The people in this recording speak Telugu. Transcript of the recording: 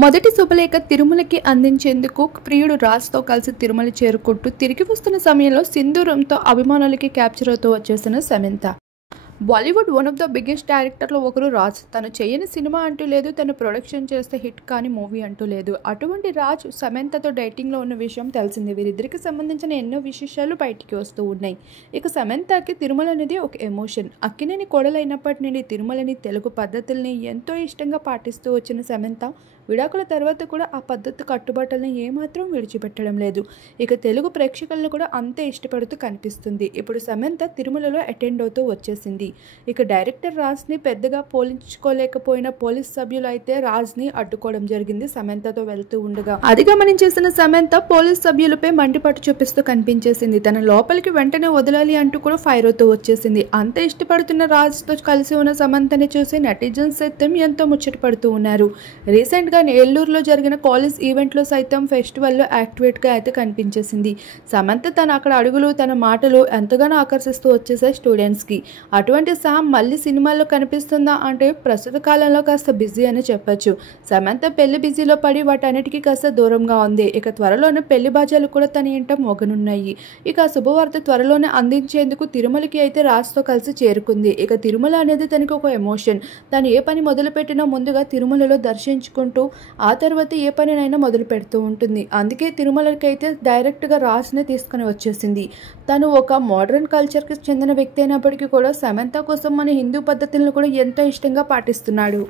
మొదటి శుభలేఖ తిరుమలకి అందించేందుకు ప్రియుడు రాజ్తో కలిసి తిరుమల చేరుకుంటూ తిరిగి వస్తున్న సమయంలో సింధూరంతో అభిమానులకి క్యాప్చర్ అవుతూ వచ్చేసిన Samantha. Bollywood one of the biggest డైరెక్టర్లో ఒకరు రాజ్. తను చేయని సినిమా అంటూ లేదు, తను ప్రొడక్షన్ చేస్తే హిట్ కాని మూవీ అంటూ లేదు. అటువంటి రాజ్ సమంతతో డేటింగ్లో ఉన్న విషయం తెలిసిందే. వీరిద్దరికి సంబంధించిన ఎన్నో విశేషాలు బయటికి వస్తూ ఉన్నాయి. ఇక సమంతకి తిరుమల అనేది ఒక ఎమోషన్. అక్కినేని కోడలైనప్పటి నుండి తిరుమలని, తెలుగు పద్ధతుల్ని ఎంతో ఇష్టంగా పాటిస్తూ వచ్చిన సమంత విడాకుల తర్వాత కూడా ఆ పద్ధతి కట్టుబాట్లని ఏమాత్రం విడిచిపెట్టడం లేదు. ఇక తెలుగు ప్రేక్షకులను కూడా అంతే ఇష్టపడుతూ కనిపిస్తుంది. ఇప్పుడు సమంత తిరుమలలో అటెండ్ అవుతూ వచ్చేసింది. ఇక డైరెక్టర్ రాజ్ని పెద్దగా పోలించుకోలేకపోయిన పోలీస్ సభ్యులు అయితే రాజ్ని అడ్డుకోవడం జరిగింది సమంతతో వెళ్తూ ఉండగా. అది గమనించేసిన సమంత పోలీస్ సభ్యులపై మండిపట్టు చూపిస్తూ కనిపించేసింది. తన లోపలికి వెంటనే వదలాలి అంటూ కూడా ఫైర్ అవుతూ వచ్చేసింది. అంత ఇష్టపడుతున్న రాజ్తో కలిసి ఉన్న సమంతని చూసి నెటిజన్స్ సైతం ఎంతో ముచ్చటపడుతూ ఉన్నారు. రీసెంట్గా ఏలూరులో జరిగిన కాలేజ్ ఈవెంట్లో సైతం ఫెస్టివల్లో యాక్టివేట్గా అయితే కనిపించేసింది. సమంత తన అక్కడ అడుగులు, తన మాటలు ఎంతగానో ఆకర్షిస్తూ వచ్చేసాయి స్టూడెంట్స్కి. అటువంటి సామ్ మళ్ళీ సినిమాల్లో కనిపిస్తుందా అంటే ప్రస్తుత కాలంలో కాస్త బిజీ అని చెప్పొచ్చు. సమంత పెళ్లి బిజీలో పడి వాటన్నిటికీ కాస్త దూరంగా ఉంది. ఇక త్వరలోనే పెళ్లి బాజాలు కూడా తన ఇంట మోగనున్నాయి. ఇక శుభవార్త త్వరలోనే అందించేందుకు తిరుమలకి అయితే రాజ్తో కలిసి చేరుకుంది. ఇక తిరుమల అనేది తనకి ఒక ఎమోషన్. తను ఏ పని మొదలుపెట్టినా ముందుగా తిరుమలలో దర్శించుకుంటూ ఆ తర్వాత ఏ పనినైనా మొదలు పెడుతూ ఉంటుంది. అందుకే తిరుమలకి అయితే డైరెక్ట్గా రాజ్నే తీసుకుని వచ్చేసింది. తను ఒక మోడర్న్ కల్చర్కి చెందిన వ్యక్తి అయినప్పటికీ కూడా సమంత కోసం మన హిందూ పద్ధతులను కూడా ఎంతో ఇష్టంగా పాటిస్తున్నాడు.